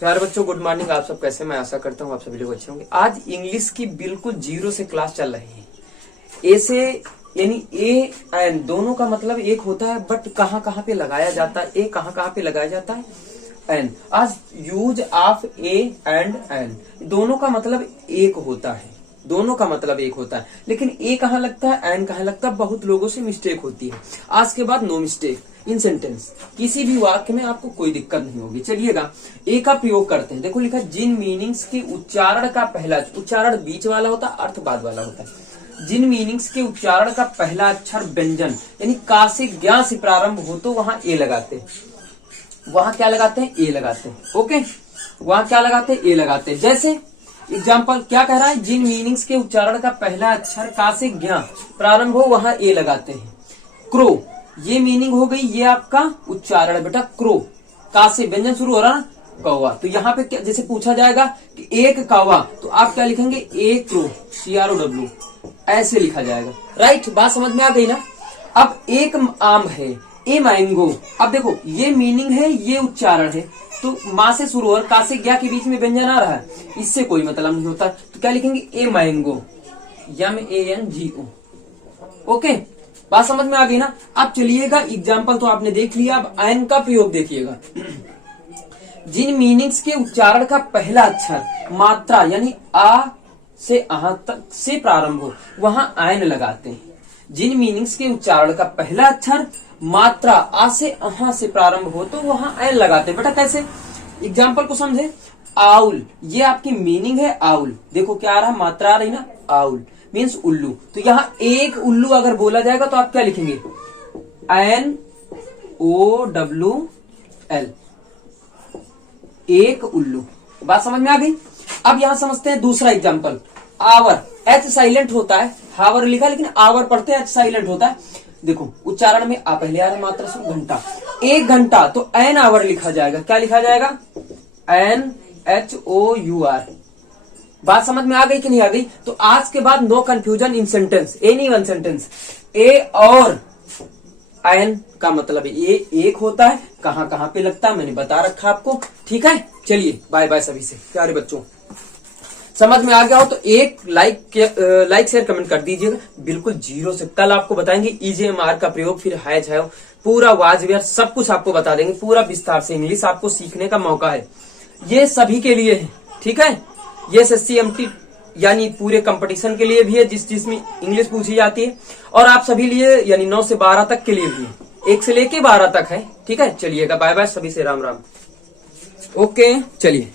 प्यारे बच्चों, good morning. आप सब कैसे? मैं आशा करता हूँ आप सभी लोग अच्छे होंगे। आज इंग्लिश की बिल्कुल जीरो से क्लास चल रही है। ए से यानी ए एंड दोनों का मतलब एक होता है, बट कहाँ कहाँ पे लगाया जाता है, ए कहाँ कहाँ पे लगाया जाता है, एन। आज use of a and an, दोनों का मतलब एक होता है, दोनों का मतलब एक होता है, लेकिन ए कहाँ लगता है, एन कहाँ लगता है, बहुत लोगों से मिस्टेक होती है। आज के बाद नो मिस्टेक इन सेंटेंस, किसी भी वाक्य में आपको कोई दिक्कत नहीं होगी। चलिएगा, ए का प्रयोग करते हैं। देखो लिखा, जिन मीनिंग्स के उच्चारण का पहला, उच्चारण बीच वाला होता है, अर्थ बाद वाला होता है। जिन मीनिंग्स के उच्चारण का पहला अक्षर व्यंजन यानी का से ज्ञा से प्रारंभ हो तो वहां ए लगाते हैं, वहां क्या लगाते हैं, ए लगाते हैं। ओके, वहां क्या लगाते हैं, ए लगाते हैं। जैसे एग्जाम्पल क्या कह रहा है, जिन मीनिंग्स के उच्चारण का पहला अक्षर का से ज्ञा प्रारंभ हो वहां ए लगाते हैं। क्रो, ये मीनिंग हो गई, ये आपका उच्चारण बेटा। क्रो, का से व्यंजन शुरू हो रहा ना, कौवा। तो यहाँ पे क्या, जैसे पूछा जाएगा कि एक कौवा, तो आप क्या लिखेंगे, ए क्रो, CROW, ऐसे लिखा जाएगा। राइट, बात समझ में आ गई ना। अब एक आम है, ए मैंगो। अब देखो, ये मीनिंग है, ये उच्चारण है, तो माँ से शुरू और का से ज्ञा के बीच में व्यंजन आ रहा है, इससे कोई मतलब नहीं होता। तो क्या लिखेंगे, ए मैंगो, MANGO। ओके, बात समझ में आ गई ना। अब चलिएगा, एग्जाम्पल तो आपने देख लिया, अब एन का प्रयोग देखिएगा। जिन मीनिंग्स के उच्चारण का पहला अक्षर मात्रा यानी आ से अहा तक से प्रारंभ हो वहां एन लगाते हैं। जिन मीनिंग्स के उच्चारण का पहला अक्षर मात्रा आ से अहा से प्रारंभ हो तो वहां एन लगाते हैं। बेटा कैसे, एग्जाम्पल को समझे। आउल, ये आपकी मीनिंग है आउल। देखो क्या आ रहा, मात्रा आ रही ना, आउल मीन्स उल्लू। तो यहाँ एक उल्लू अगर बोला जाएगा तो आप क्या लिखेंगे, NOWL, एक उल्लू। बात समझ में आ गई। अब यहां समझते हैं दूसरा एग्जाम्पल। आवर, एच साइलेंट होता है, हावर लिखा लेकिन आवर पढ़ते हैं, एच साइलेंट होता है। देखो उच्चारण में आ पहले आ रहा है, मात्रा से घंटा, एक घंटा, तो एन आवर लिखा जाएगा। क्या लिखा जाएगा, NHOUR। बात समझ में आ गई कि नहीं आ गई। तो आज के बाद no confusion in sentence, any one sentence. A और एन का मतलब ये एक होता है, कहां कहां पे लगता है मैंने बता रखा आपको। ठीक है, चलिए बाय बाय सभी से। प्यारे बच्चों, समझ में आ गया हो तो एक लाइक शेयर कमेंट कर दीजिएगा। बिल्कुल जीरो से कल आपको बताएंगे EJMR का प्रयोग, फिर हैज है, पूरा वाजवेयर सब कुछ आपको बता देंगे, पूरा विस्तार से। इंग्लिश आपको सीखने का मौका है, ये सभी के लिए है। ठीक है, ये SSC-MT यानी पूरे कंपटीशन के लिए भी है, जिसमें इंग्लिश पूछी जाती है, और आप सभी लिए यानी 9 से 12 तक के लिए भी है, 1 से लेके 12 तक है। ठीक है, चलिएगा बाय बाय सभी से, राम राम। ओके, चलिए।